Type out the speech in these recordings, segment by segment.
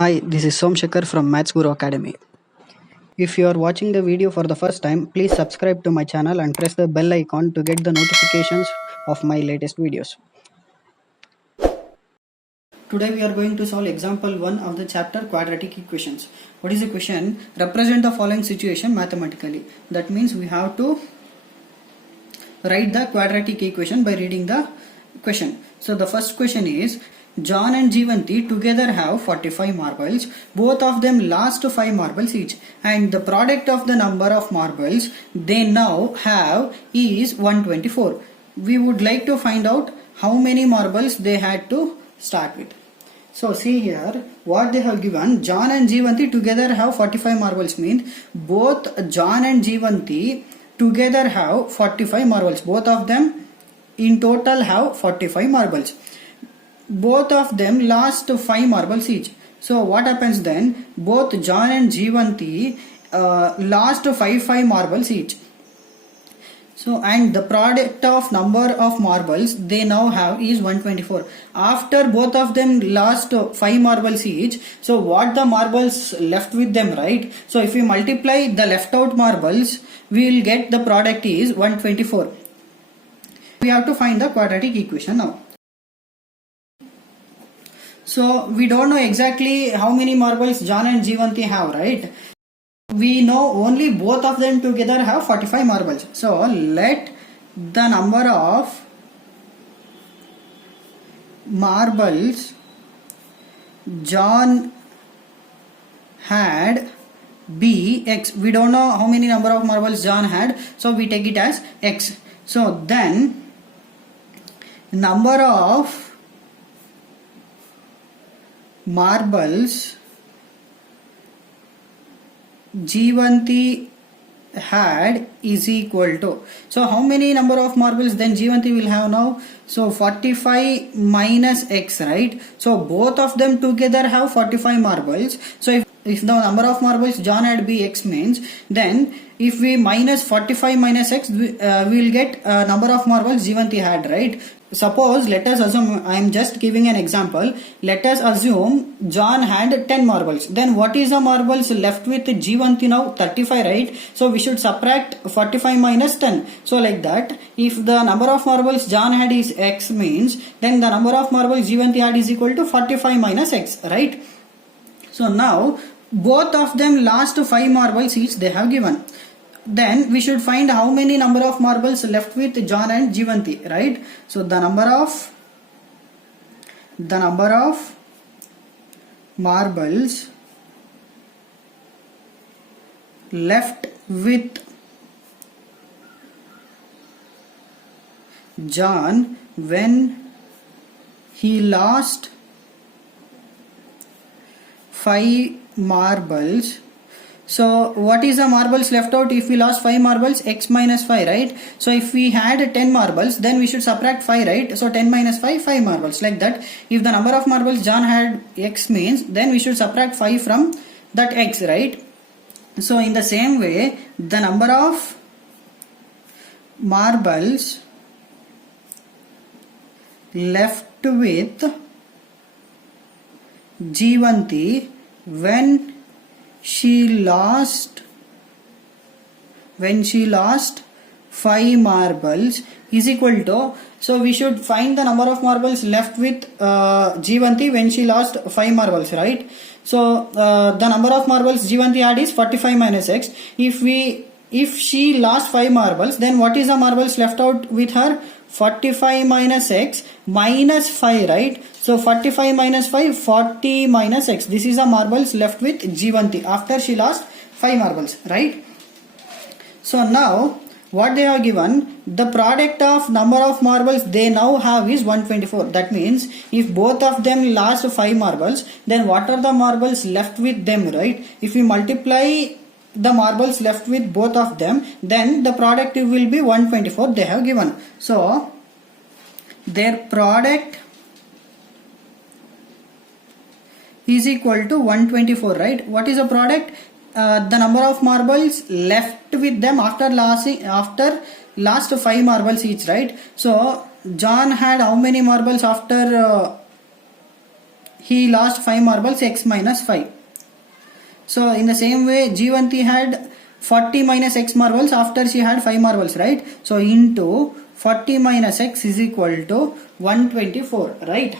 Hi, this is Somshekar from Maths Guru Academy. If you are watching the video for the first time, please subscribe to my channel and press the bell icon to get the notifications of my latest videos. Today we are going to solve example 1 of the chapter Quadratic Equations. What is the question? Represent the following situation mathematically. That means we have to write the quadratic equation by reading the question. So the first question is, John and Jivanti together have 45 marbles. Both of them lost 5 marbles each, and the product of the number of marbles they now have is 124. We would like to find out how many marbles they had to start with. So see here what they have given. John and Jivanti together have 45 marbles, means both John and Jivanti together have 45 marbles. Both of them in total have 45 marbles. Both of them lost 5 marbles each. So what happens then? Both John and Jivanti lost 5 marbles each. So and the product of number of marbles they now have is 124. After both of them lost 5 marbles each, so what the marbles left with them, right? So if we multiply the left out marbles, we will get the product is 124. We have to find the quadratic equation now. So we don't know exactly how many marbles John and Jivanti have, right? We know only both of them together have 45 marbles. So let the number of marbles John had be x. We don't know how many number of marbles John had, so we take it as x. So then number of marbles Jivanti had is equal to, so how many number of marbles then Jivanti will have now? So 45 minus x, right? So both of them together have 45 marbles. So if the number of marbles John had be x, means then if we minus 45 minus x, we will get number of marbles Jivanti had, right? Suppose, let us assume, I am just giving an example. Let us assume John had 10 marbles. Then what is the marbles left with Jivanti now? 35, right? So we should subtract 45 minus 10. So like that, if the number of marbles John had is x, means then the number of marbles Jivanti had is equal to 45 minus x, right? So now both of them lost 5 marbles each they have given. Then we should find how many number of marbles left with John and Jivanti, right? So the number of marbles left with John when he lost 5 marbles. So what is the marbles left out if we lost 5 marbles? X minus 5, right? So if we had 10 marbles, then we should subtract 5, right? So 10 minus 5, 5 marbles, like that. If the number of marbles John had x, means then we should subtract 5 from that x, right? So in the same way, the number of marbles left with Jivanti when she lost 5 marbles is equal to, so we should find the number of marbles left with Jivanti when she lost 5 marbles, right? So the number of marbles Jivanti had is 45 minus x. If she lost 5 marbles, then what is the marbles left out with her? 45 minus x minus 5, right? So 45 minus 5, 40 minus x. This is the marbles left with Jivanti after she lost 5 marbles, right? So now what they have given, the product of number of marbles they now have is 124. That means if both of them lost 5 marbles, then what are the marbles left with them, right? If we multiply the marbles left with both of them, then the product will be 124 they have given. So their product is equal to 124, right? What is the product? The number of marbles left with them after last 5 marbles each, right? So John had how many marbles after he lost 5 marbles, x minus 5. So in the same way, Jivanti had 40 minus x marbles after she had 5 marbles, right? So into 40 minus x is equal to 124, right?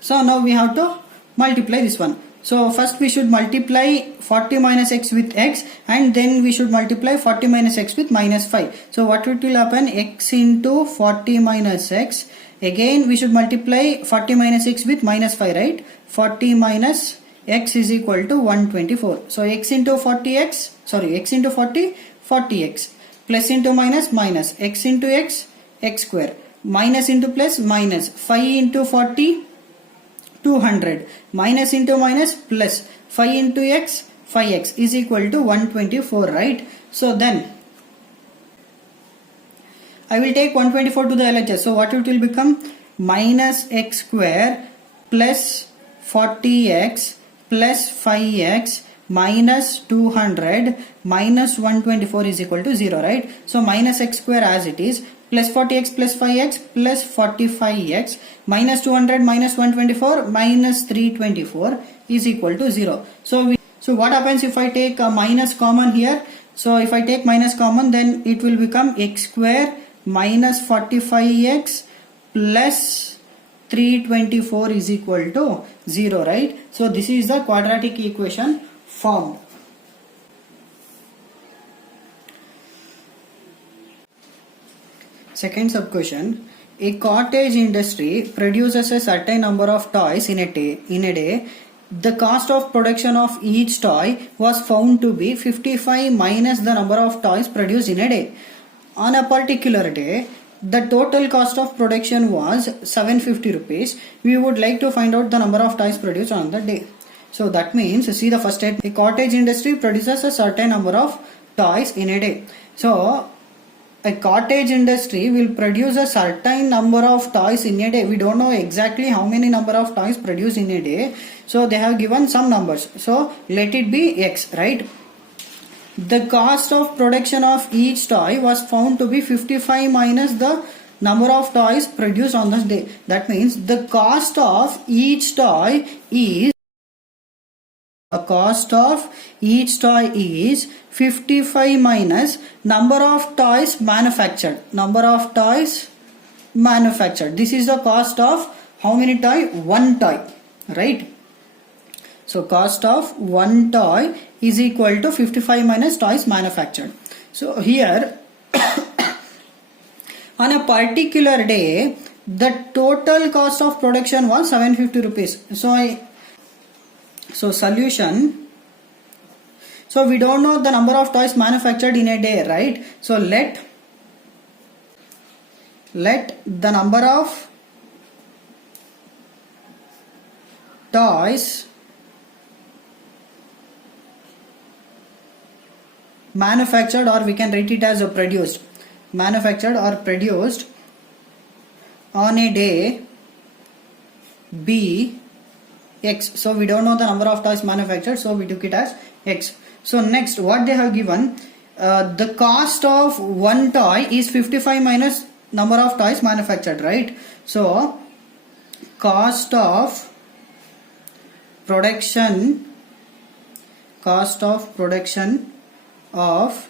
So now we have to multiply this one. So first we should multiply 40 minus x with x, and then we should multiply 40 minus x with minus 5. So what it will happen? X into 40 minus x. Again we should multiply 40 minus x with minus 5, right? 40 minus x is equal to 124. So x into 40x, x into 40, 40x. Plus into minus, minus. X into x, x square. Minus into plus, minus. 5 into 40, 200. Minus into minus, plus. 5 into x, 5x is equal to 124, right? So then I will take 124 to the LHS. So what it will become? Minus x square plus 40x plus 5x minus 200 minus 124 is equal to 0, right? So minus x square as it is, plus 40x plus 5x plus 45x minus 200 minus 124 minus 324 is equal to 0. So what happens if I take a minus common here? So if I take minus common, then it will become x square minus 45x plus 324 is equal to 0, right? So this is the quadratic equation formed. Second sub question: a cottage industry produces a certain number of toys in a day. The cost of production of each toy was found to be 55 minus the number of toys produced in a day. On a particular day, the total cost of production was 750 rupees. We would like to find out the number of toys produced on the day. So that means, see the first step, a cottage industry produces a certain number of toys in a day. So a cottage industry will produce a certain number of toys in a day. We don't know exactly how many number of toys produced in a day. So they have given some numbers. So let it be x, right? The cost of production of each toy was found to be 55 minus the number of toys produced on this day. That means the cost of each toy is 55 minus number of toys manufactured. This is the cost of how many toy? One toy, right? So cost of one toy is equal to 55 minus toys manufactured. So here on a particular day, the total cost of production was 750 rupees. So solution. So we don't know the number of toys manufactured in a day, right? So let the number of toys manufactured, or we can write it as produced, manufactured or produced on a day be x. So we don't know the number of toys manufactured, so we took it as x. So next, what they have given, the cost of one toy is 55 minus number of toys manufactured, right? So cost of production of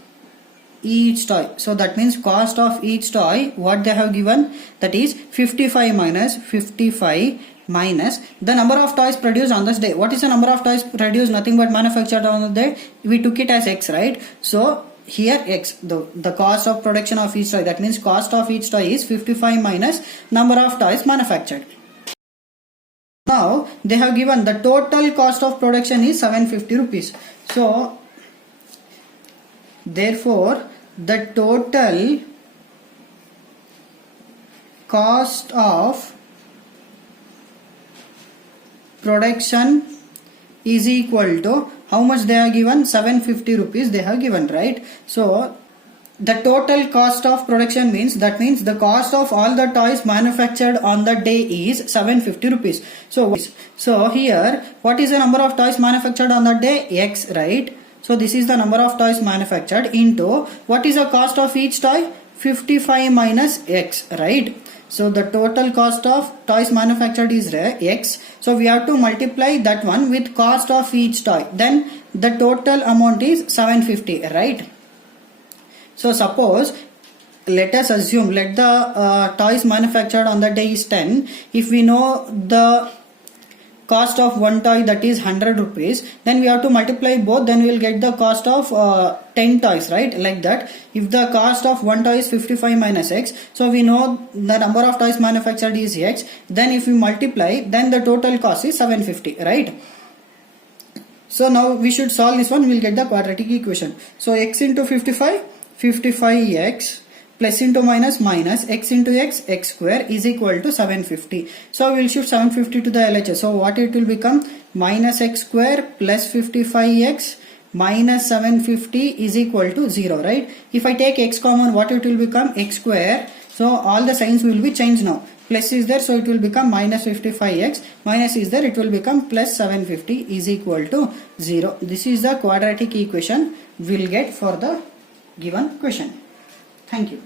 each toy. So that means cost of each toy, what they have given, that is 55 minus the number of toys produced on this day. What is the number of toys produced? Nothing but manufactured on the day. We took it as x, right? So here x, the cost of production of each toy, that means cost of each toy is 55 minus number of toys manufactured. Now they have given the total cost of production is 750 rupees. So therefore the total cost of production is equal to how much they are given? 750 rupees they have given, right? So the total cost of production means, that means the cost of all the toys manufactured on the day is 750 rupees. So here, what is the number of toys manufactured on the day? X, right? So this is the number of toys manufactured into what is the cost of each toy? 55 minus x, right? So the total cost of toys manufactured is x. So we have to multiply that one with cost of each toy. Then the total amount is 750, right? So suppose, let us assume, let the toys manufactured on the day is 10. If we know the cost of one toy, that is 100 rupees, then we have to multiply both, then we will get the cost of 10 toys, right? Like that. If the cost of one toy is 55 minus x, so we know the number of toys manufactured is x, then if we multiply, then the total cost is 750, right? So now we should solve this one, we will get the quadratic equation. So x into 55, 55x plus into minus minus x into x square is equal to 750. So we will shift 750 to the LHS. So what it will become? Minus x square plus 55x minus 750 is equal to 0, right? If I take x common, what it will become? X square. So all the signs will be changed now. Plus is there, so it will become minus 55x. Minus is there, it will become plus 750 is equal to 0. This is the quadratic equation we will get for the given question. Thank you.